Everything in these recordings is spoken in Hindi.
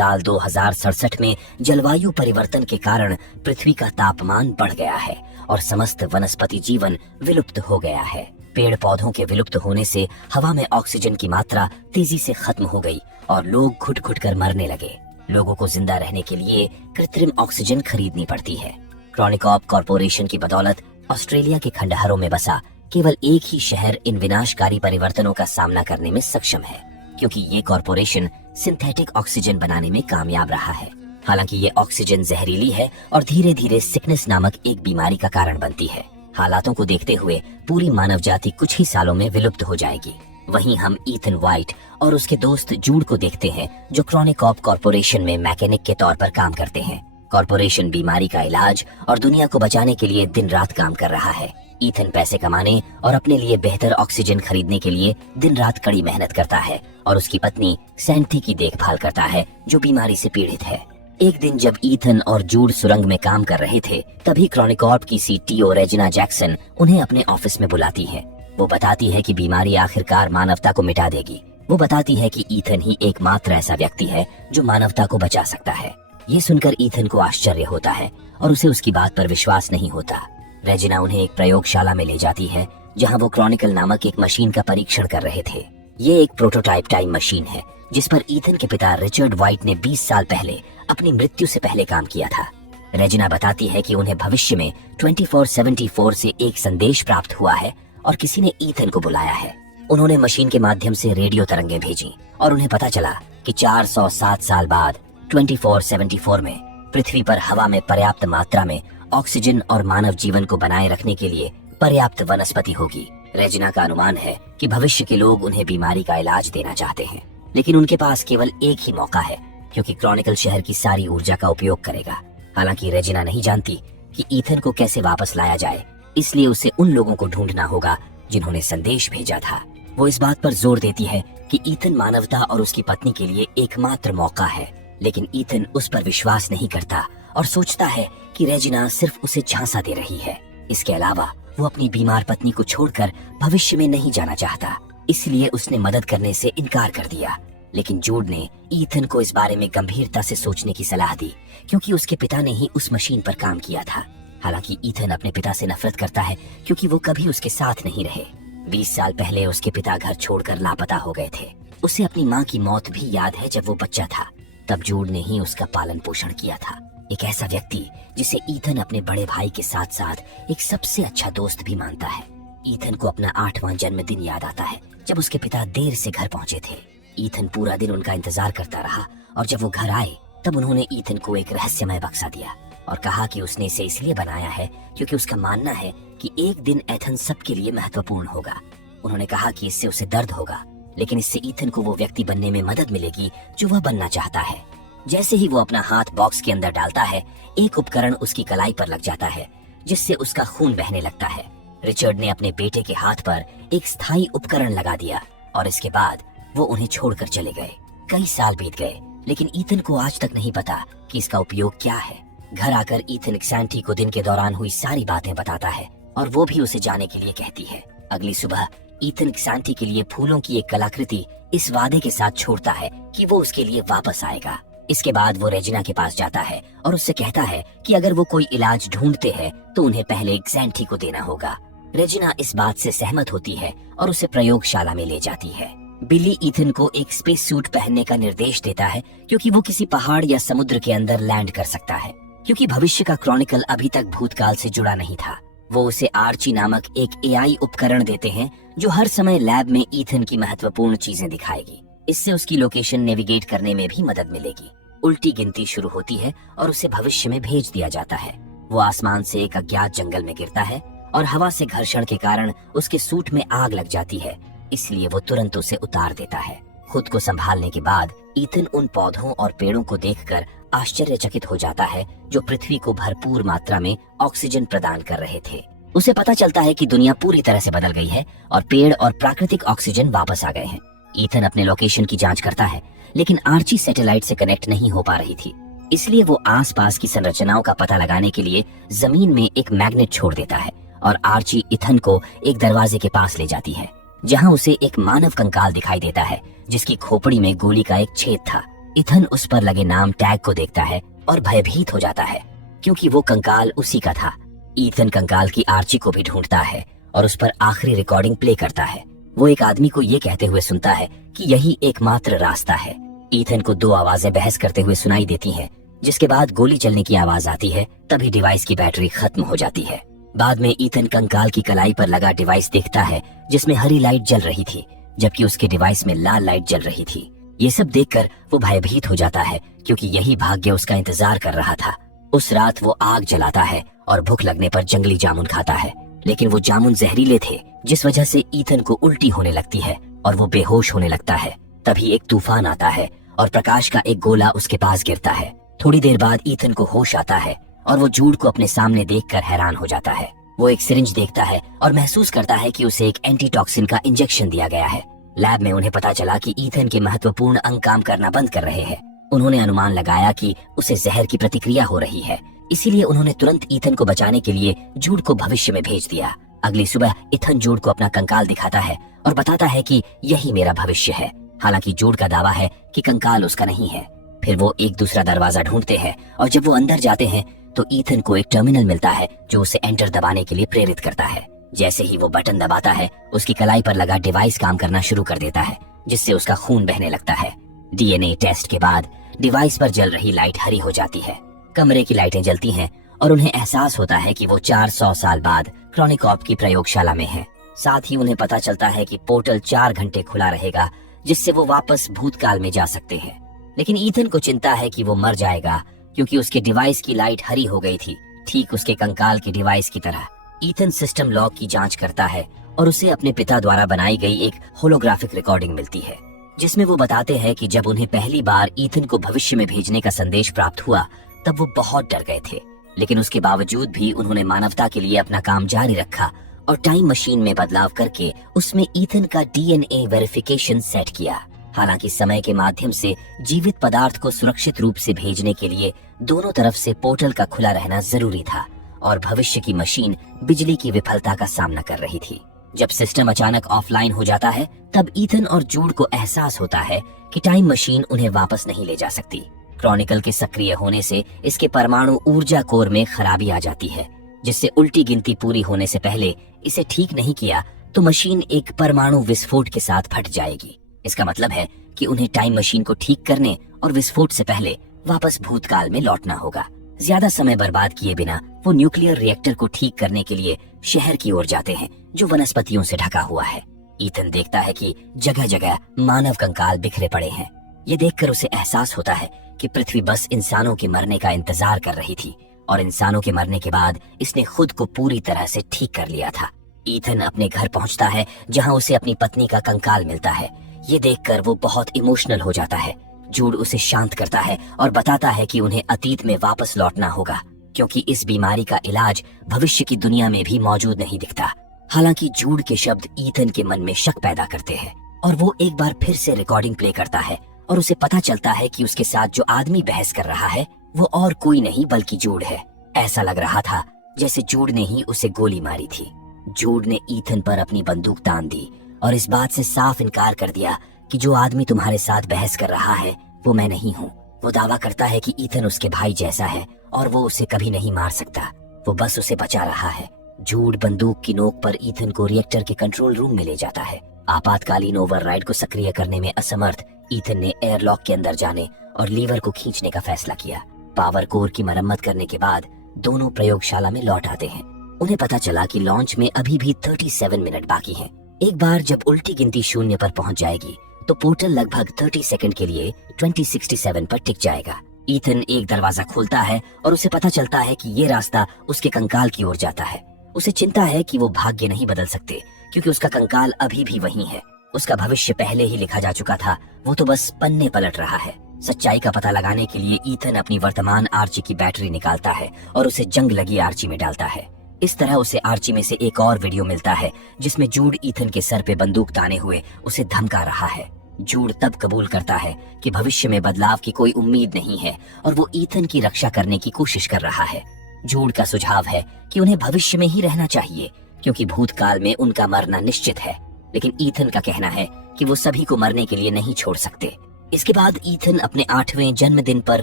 साल 2067 में जलवायु परिवर्तन के कारण पृथ्वी का तापमान बढ़ गया है और समस्त वनस्पति जीवन विलुप्त हो गया है। पेड़ पौधों के विलुप्त होने से हवा में ऑक्सीजन की मात्रा तेजी से खत्म हो गई और लोग घुट घुट कर मरने लगे। लोगों को जिंदा रहने के लिए कृत्रिम ऑक्सीजन खरीदनी पड़ती है। क्रॉनिकॉर्प कॉरपोरेशन की बदौलत ऑस्ट्रेलिया के खंडहरों में बसा केवल एक ही शहर इन विनाशकारी परिवर्तनों का सामना करने में सक्षम है, क्योंकि ये कॉरपोरेशन सिंथेटिक ऑक्सीजन बनाने में कामयाब रहा है। हालांकि ये ऑक्सीजन जहरीली है और धीरे धीरे सिकनेस नामक एक बीमारी का कारण बनती है। हालातों को देखते हुए पूरी मानव जाति कुछ ही सालों में विलुप्त हो जाएगी। वहीं हम ईथन वाइट और उसके दोस्त जूड को देखते हैं, जो क्रॉनिकॉर्प कॉरपोरेशन में मैकेनिक के तौर पर काम करते हैं। कॉरपोरेशन बीमारी का इलाज और दुनिया को बचाने के लिए दिन रात काम कर रहा है। ईथन पैसे कमाने और अपने लिए बेहतर ऑक्सीजन खरीदने के लिए दिन रात कड़ी मेहनत करता है और उसकी पत्नी सैंथी की देखभाल करता है, जो बीमारी से पीड़ित है। एक दिन जब ईथन और जूड सुरंग में काम कर रहे थे, तभी क्रॉनिकॉर्प की सीटीओ रेजिना जैक्सन उन्हें अपने ऑफिस में बुलाती है। वो बताती है कि बीमारी आखिरकार मानवता को मिटा देगी। वो बताती है कि ईथन ही एकमात्र ऐसा व्यक्ति है जो मानवता को बचा सकता है। ये सुनकर ईथन को आश्चर्य होता है और उसे उसकी बात पर विश्वास नहीं होता। रेजिना उन्हें एक प्रयोगशाला में ले जाती है, जहां वो क्रॉनिकल नामक एक मशीन का परीक्षण कर रहे थे। ये एक प्रोटोटाइप टाइम मशीन है, जिस पर ईथन के पिता रिचर्ड वाइट ने 20 साल पहले अपनी मृत्यु से पहले काम किया था। रेजिना बताती है कि उन्हें भविष्य में 2474 से एक संदेश प्राप्त हुआ है और किसी ने ईथन को बुलाया है। उन्होंने मशीन के माध्यम से रेडियो तरंगें भेजी और उन्हें पता चला कि 407 साल बाद 2474 में पृथ्वी पर हवा में पर्याप्त मात्रा में ऑक्सीजन और मानव जीवन को बनाए रखने के लिए पर्याप्त वनस्पति होगी। रेजिना का अनुमान है कि भविष्य के लोग उन्हें बीमारी का इलाज देना चाहते हैं, लेकिन उनके पास केवल एक ही मौका है, क्योंकि क्रॉनिकल शहर की सारी ऊर्जा का उपयोग करेगा। हालांकि रेजिना नहीं जानती कि ईथन को कैसे वापस लाया जाए, इसलिए उसे उन लोगों को ढूंढना होगा जिन्होंने संदेश भेजा था। वो इस बात पर जोर देती है कि ईथन मानवता और उसकी पत्नी के लिए एकमात्र मौका है, लेकिन ईथन उस पर विश्वास नहीं करता और सोचता है कि रेजिना सिर्फ उसे झांसा दे रही है। इसके अलावा वो अपनी बीमार पत्नी को छोड़कर भविष्य में नहीं जाना चाहता, इसलिए उसने मदद करने से इनकार कर दिया। लेकिन जूड ने ईथन को इस बारे में गंभीरता से सोचने की सलाह दी, क्योंकि उसके पिता ने ही उस मशीन पर काम किया था। हालांकि ईथन अपने पिता से नफरत करता है, क्योंकि वो कभी उसके साथ नहीं रहे। 20 साल पहले उसके पिता घर छोड़कर लापता हो गए थे। उसे अपनी माँ की मौत भी याद है जब वो बच्चा था। तब जूड ने ही उसका पालन पोषण किया था। एक ऐसा व्यक्ति जिसे ईथन अपने बड़े भाई के साथ साथ एक सबसे अच्छा दोस्त भी मानता है। ईथन को अपना 8वां जन्मदिन याद आता है, जब उसके पिता देर से घर पहुंचे थे। ईथन पूरा दिन उनका इंतजार करता रहा और जब वो घर आए तब उन्होंने ईथन को एक रहस्यमय बक्सा दिया और कहा कि उसने इसे इसलिए बनाया है क्योंकि उसका मानना है कि एक दिन एथेंस सबके लिए महत्वपूर्ण होगा। उन्होंने कहा कि इससे उसे दर्द होगा, लेकिन इससे ईथन को वो व्यक्ति बनने में मदद मिलेगी जो वह बनना चाहता है। जैसे ही वो अपना हाथ बॉक्स के अंदर डालता है, एक उपकरण उसकी कलाई पर लग जाता है, जिससे उसका खून बहने लगता है। रिचर्ड ने अपने बेटे के हाथ पर एक स्थायी उपकरण लगा दिया और इसके बाद वो उन्हें छोड़कर चले गए। कई साल बीत गए, लेकिन ईथन को आज तक नहीं पता कि इसका उपयोग क्या है। घर आकर ईथन सैंटी को दिन के दौरान हुई सारी बातें बताता है और वो भी उसे जाने के लिए कहती है। अगली सुबह ईथन सैंटी के लिए फूलों की एक कलाकृति इस वादे के साथ छोड़ता है कि वो उसके लिए वापस आएगा। इसके बाद वो रेजिना के पास जाता है और उससे कहता है कि अगर वो कोई इलाज ढूंढते हैं तो उन्हें पहले सैंटी को देना होगा। रेजिना इस बात से सहमत होती है और उसे प्रयोगशाला में ले जाती है। बिली ईथन को एक स्पेस सूट पहनने का निर्देश देता है, क्योंकि वो किसी पहाड़ या समुद्र के अंदर लैंड कर सकता है। क्योंकि भविष्य का क्रॉनिकल अभी तक भूतकाल से जुड़ा नहीं था, वो उसे आर्ची नामक एक एआई उपकरण देते हैं जो हर समय लैब में ईथन की महत्वपूर्ण चीजें दिखाएगी। इससे उसकी लोकेशन नेविगेट करने में भी मदद मिलेगी। उल्टी गिनती शुरू होती है और उसे भविष्य में भेज दिया जाता है। वो आसमान से एक अज्ञात जंगल में गिरता है और हवा से घर्षण के कारण उसके सूट में आग लग जाती है, इसलिए वो तुरंत उसे उतार देता है। खुद को संभालने के बाद ईथन उन पौधों और पेड़ों को देखकर आश्चर्यचकित हो जाता है जो पृथ्वी को भरपूर मात्रा में ऑक्सीजन प्रदान कर रहे थे। उसे पता चलता है कि दुनिया पूरी तरह से बदल गई है और पेड़ और प्राकृतिक ऑक्सीजन वापस आ गए हैं। ईथन अपने लोकेशन की जांच करता है, लेकिन आर्ची सैटेलाइट से कनेक्ट नहीं हो पा रही थी, इसलिए वो आसपास की संरचनाओं का पता लगाने के लिए जमीन में एक मैग्नेट छोड़ देता है और आर्ची ईथन को एक दरवाजे के पास ले जाती है, जहां उसे एक मानव कंकाल दिखाई देता है जिसकी खोपड़ी में गोली का एक छेद था। इथन उस पर लगे नाम टैग को देखता है और भयभीत हो जाता है, क्योंकि वो कंकाल उसी का था। इथन कंकाल की आर्ची को भी ढूंढता है और उस पर आखिरी रिकॉर्डिंग प्ले करता है। वो एक आदमी को ये कहते हुए सुनता है कि यही एकमात्र रास्ता है। इथन को 2 आवाजें बहस करते हुए सुनाई देती हैं, जिसके बाद गोली चलने की आवाज आती है। तभी डिवाइस की बैटरी खत्म हो जाती है। बाद में इथन कंकाल की कलाई पर लगा डिवाइस देखता है, जिसमें हरी लाइट जल रही थी, जबकि उसके डिवाइस में लाल लाइट जल रही थी। ये सब देखकर वो भयभीत हो जाता है, क्योंकि यही भाग्य उसका इंतजार कर रहा था। उस रात वो आग जलाता है और भूख लगने पर जंगली जामुन खाता है, लेकिन वो जामुन जहरीले थे, जिस वजह से इथन को उल्टी होने लगती है और वो बेहोश होने लगता है। तभी एक तूफान आता है और प्रकाश का एक गोला उसके पास गिरता है। थोड़ी देर बाद इथन को होश आता है और वो जूड को अपने सामने देखकर हैरान हो जाता है। वो एक सिरिंज देखता है और महसूस करता है कि उसे एक एंटीटॉक्सिन का इंजेक्शन दिया गया है। लैब में उन्हें पता चला कि इथन के महत्वपूर्ण अंग काम करना बंद कर रहे हैं। उन्होंने अनुमान लगाया कि उसे जहर की प्रतिक्रिया हो रही है, इसीलिए उन्होंने तुरंत इथन को बचाने के लिए जूड को भविष्य में भेज दिया। अगली सुबह इथन जूड को अपना कंकाल दिखाता है और बताता है कि यही मेरा भविष्य है। हालांकि जूड का दावा है कि कंकाल उसका नहीं है। फिर वो एक दूसरा दरवाजा ढूंढते हैं और जब वो अंदर जाते हैं तो इथन को एक टर्मिनल मिलता है जो उसे एंटर दबाने के लिए प्रेरित करता है। जैसे ही वो बटन दबाता है, उसकी कलाई पर लगा डिवाइस काम करना शुरू कर देता है, जिससे उसका खून बहने लगता है। डीएनए टेस्ट के बाद डिवाइस पर जल रही लाइट हरी हो जाती है। कमरे की लाइटें जलती हैं और उन्हें एहसास होता है कि वो 400 साल बाद क्रॉनिकॉप की प्रयोगशाला में है। साथ ही उन्हें पता चलता है कि पोर्टल 4 घंटे खुला रहेगा, जिससे वो वापस भूतकाल में जा सकते हैं। लेकिन इथन को चिंता है कि वो मर जाएगा, क्योंकि उसके डिवाइस की लाइट हरी हो गई थी, ठीक उसके कंकाल के डिवाइस की तरह। इथन सिस्टम लॉग की जांच करता है और उसे अपने पिता द्वारा बनाई गई एक होलोग्राफिक रिकॉर्डिंग मिलती है, जिसमें वो बताते हैं कि जब उन्हें पहली बार इथन को भविष्य में भेजने का संदेश प्राप्त हुआ, तब वो बहुत डर गए थे। लेकिन उसके बावजूद भी उन्होंने मानवता के लिए अपना काम जारी रखा और टाइम मशीन में बदलाव करके उसमें इथन का डीएनए वेरिफिकेशन सेट किया। हालांकि समय के माध्यम से जीवित पदार्थ को सुरक्षित रूप से भेजने के लिए दोनों तरफ से पोर्टल का खुला रहना जरूरी था और भविष्य की मशीन बिजली की विफलता का सामना कर रही थी। जब सिस्टम अचानक ऑफलाइन हो जाता है, तब इथन और जूड को एहसास होता है कि टाइम मशीन उन्हें वापस नहीं ले जा सकती। क्रॉनिकल के सक्रिय होने से इसके परमाणु ऊर्जा कोर में खराबी आ जाती है, जिससे उल्टी गिनती पूरी होने से पहले इसे ठीक नहीं किया तो मशीन एक परमाणु विस्फोट के साथ फट जाएगी। इसका मतलब है कि उन्हें टाइम मशीन को ठीक करने और विस्फोट से पहले वापस भूतकाल में लौटना होगा। ज्यादा समय बर्बाद किए बिना वो न्यूक्लियर रिएक्टर को ठीक करने के लिए शहर की ओर जाते हैं, जो वनस्पतियों से ढका हुआ है। इथन देखता है कि जगह जगह मानव कंकाल बिखरे पड़े हैं। ये देखकर उसे एहसास होता है कि पृथ्वी बस इंसानों के मरने का इंतजार कर रही थी और इंसानों के मरने के बाद इसने खुद को पूरी तरह से ठीक कर लिया था। इथन अपने घर पहुंचता है, जहां उसे अपनी पत्नी का कंकाल मिलता है। ये देखकर वो बहुत इमोशनल हो जाता है। जूड उसे शांत करता है और बताता है कि उन्हें अतीत में वापस लौटना होगा, क्योंकि इस बीमारी का इलाज भविष्य की दुनिया में भी मौजूद नहीं दिखता। हालांकि जूड के शब्द इथन के मन में शक पैदा करते हैं और वो एक बार फिर से रिकॉर्डिंग प्ले करता है और उसे पता चलता है कि उसके साथ जो आदमी बहस कर रहा है वो और कोई नहीं बल्कि जूड है। ऐसा लग रहा था जैसे जूड ने ही उसे गोली मारी थी। जूड ने इथन पर अपनी बंदूक तान दी और इस बात से साफ इनकार कर दिया कि जो आदमी तुम्हारे साथ बहस कर रहा है वो मैं नहीं हूँ। वो दावा करता है कि इथन उसके भाई जैसा है और वो उसे कभी नहीं मार सकता, वो बस उसे बचा रहा है। जूड बंदूक की नोक पर इथन को रिएक्टर के कंट्रोल रूम में ले जाता है। आपातकालीन ओवरराइड को सक्रिय करने में असमर्थ इथन ने एयरलॉक के अंदर जाने और लीवर को खींचने का फैसला किया। पावर कोर की मरम्मत करने के बाद दोनों प्रयोगशाला में लौट आते हैं। उन्हें पता चला कि लॉन्च में अभी भी 37 मिनट बाकी हैं। एक बार जब उल्टी गिनती 0 पर पहुंच जाएगी तो पोर्टल लगभग 30 सेकंड के लिए 2067 पर टिक जाएगा। इथन एक दरवाजा खोलता है और उसे पता चलता है कि ये रास्ता उसके कंकाल की ओर जाता है। उसे चिंता है कि वो भाग्य नहीं बदल सकते, क्योंकि उसका कंकाल अभी भी वही है। उसका भविष्य पहले ही लिखा जा चुका था, वो तो बस पन्ने पलट रहा है। सच्चाई का पता लगाने के लिए इथन अपनी वर्तमान आर्ची की बैटरी निकालता है और उसे जंग लगी आर्ची में डालता है। इस तरह उसे आर्ची में से एक और वीडियो मिलता है जिसमें जूड इथन के सर पे बंदूक ताने हुए उसे धमका रहा है। जूड तब कबूल करता है कि भविष्य में बदलाव की कोई उम्मीद नहीं है और वो इथन की रक्षा करने की कोशिश कर रहा है। जूड का सुझाव है कि उन्हें भविष्य में ही रहना चाहिए, क्योंकि भूतकाल में उनका मरना निश्चित है। लेकिन इथन का कहना है कि वो सभी को मरने के लिए नहीं छोड़ सकते। इसके बाद ईथन अपने 8वें जन्मदिन पर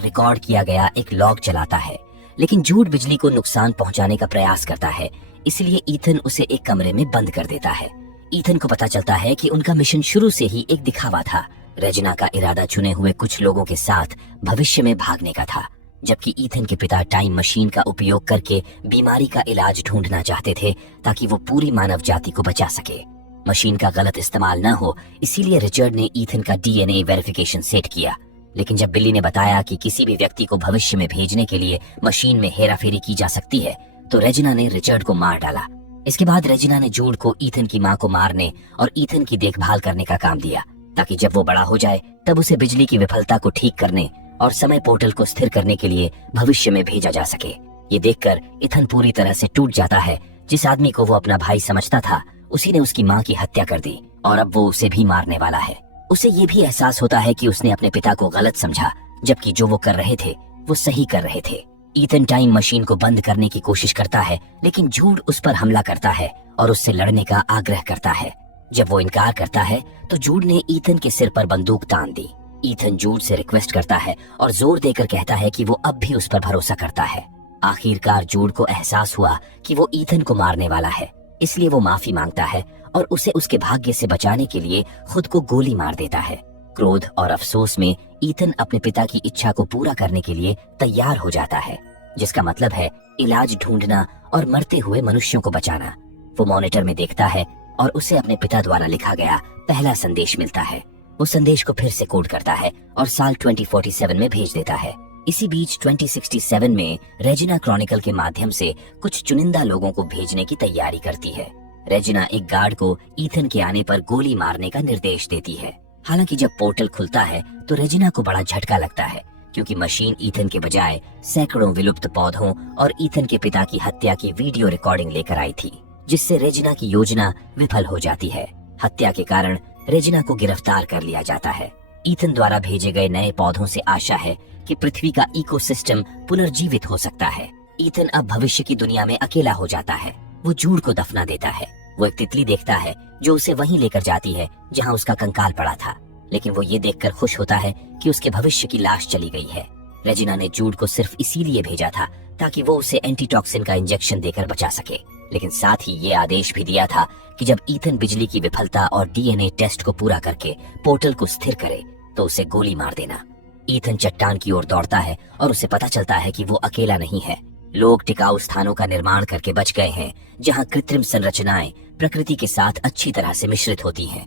रिकॉर्ड किया गया एक लॉग चलाता है, लेकिन जूड बिजली को नुकसान पहुंचाने का प्रयास करता है, इसलिए ईथन उसे एक कमरे में बंद कर देता है। ईथन को पता चलता है कि उनका मिशन शुरू से ही एक दिखावा था। रेजिना का इरादा चुने हुए कुछ लोगों के साथ भविष्य में भागने का था, जबकि ईथन के पिता टाइम मशीन का उपयोग करके बीमारी का इलाज ढूंढना चाहते थे ताकि वो पूरी मानव जाति को बचा सके। मशीन का गलत इस्तेमाल न हो, इसीलिए रिचर्ड ने ईथन का डीएनए वेरिफिकेशन सेट किया। लेकिन जब बिल्ली ने बताया कि किसी भी व्यक्ति को भविष्य में भेजने के लिए मशीन में हेराफेरी की जा सकती है, तो रेजिना ने रिचर्ड को मार डाला। इसके बाद रेजिना ने जूड को ईथन की मां को मारने और ईथन की देखभाल करने का काम दिया, ताकि जब वो बड़ा हो जाए तब उसे बिजली की विफलता को ठीक करने और समय पोर्टल को स्थिर करने के लिए भविष्य में भेजा जा सके। ये देखकर ईथन पूरी तरह से टूट जाता है। जिस आदमी को वो अपना भाई समझता था, उसी ने उसकी मां की हत्या कर दी और अब वो उसे भी मारने वाला है। उसे ये भी एहसास होता है कि उसने अपने पिता को गलत समझा, जबकि जो वो कर रहे थे वो सही कर रहे थे। ईथन टाइम मशीन को बंद करने की कोशिश करता है, लेकिन जूड उस पर हमला करता है और उससे लड़ने का आग्रह करता है। जब वो इनकार करता है तो जूड ने ईथन के सिर पर बंदूक तान दी। ईथन जूड से रिक्वेस्ट करता है और जोर देकर कहता है कि वो अब भी उस पर भरोसा करता है। आखिरकार जूड को एहसास हुआ कि वो ईथन को मारने वाला है, इसलिए वो माफी मांगता है और उसे उसके भाग्य से बचाने के लिए खुद को गोली मार देता है। क्रोध और अफसोस में ईथन अपने पिता की इच्छा को पूरा करने के लिए तैयार हो जाता है, जिसका मतलब है इलाज ढूंढना और मरते हुए मनुष्यों को बचाना। वो मॉनिटर में देखता है और उसे अपने पिता द्वारा लिखा गया पहला संदेश मिलता है। वो संदेश को फिर से कोड करता है और साल 2047 में भेज देता है। इसी बीच 2067 में रेजिना क्रॉनिकल के माध्यम से कुछ चुनिंदा लोगों को भेजने की तैयारी करती है। रेजिना एक गार्ड को ईथन के आने पर गोली मारने का निर्देश देती है। हालांकि जब पोर्टल खुलता है तो रेजिना को बड़ा झटका लगता है, क्योंकि मशीन ईथन के बजाय सैकड़ों विलुप्त पौधों और ईथन के पिता की हत्या की वीडियो रिकॉर्डिंग लेकर आई थी, जिससे रेजिना की योजना विफल हो जाती है। हत्या के कारण रेजिना को गिरफ्तार कर लिया जाता है। ईथन द्वारा भेजे गए नए पौधों से आशा है कि पृथ्वी का इकोसिस्टम पुनर्जीवित हो सकता है। ईथन अब भविष्य की दुनिया में अकेला हो जाता है। वो जूड को दफना देता है। वो एक तितली देखता है जो उसे वहीं लेकर जाती है जहां उसका कंकाल पड़ा था, लेकिन वो ये देखकर खुश होता है कि उसके भविष्य की लाश चली गई है। रेजिना ने जूड को सिर्फ इसीलिए भेजा था ताकि वो उसे एंटीटॉक्सिन का इंजेक्शन देकर बचा सके, लेकिन साथ ही ये आदेश भी दिया था कि जब ईथन बिजली की विफलता और डीएनए टेस्ट को पूरा करके पोर्टल को स्थिर करे तो उसे गोली मार देना। ईथन चट्टान की ओर दौड़ता है और उसे पता चलता है कि वो अकेला नहीं है। लोग टिकाऊ स्थानों का निर्माण करके बच गए हैं, जहां कृत्रिम संरचनाएं प्रकृति के साथ अच्छी तरह से मिश्रित होती हैं।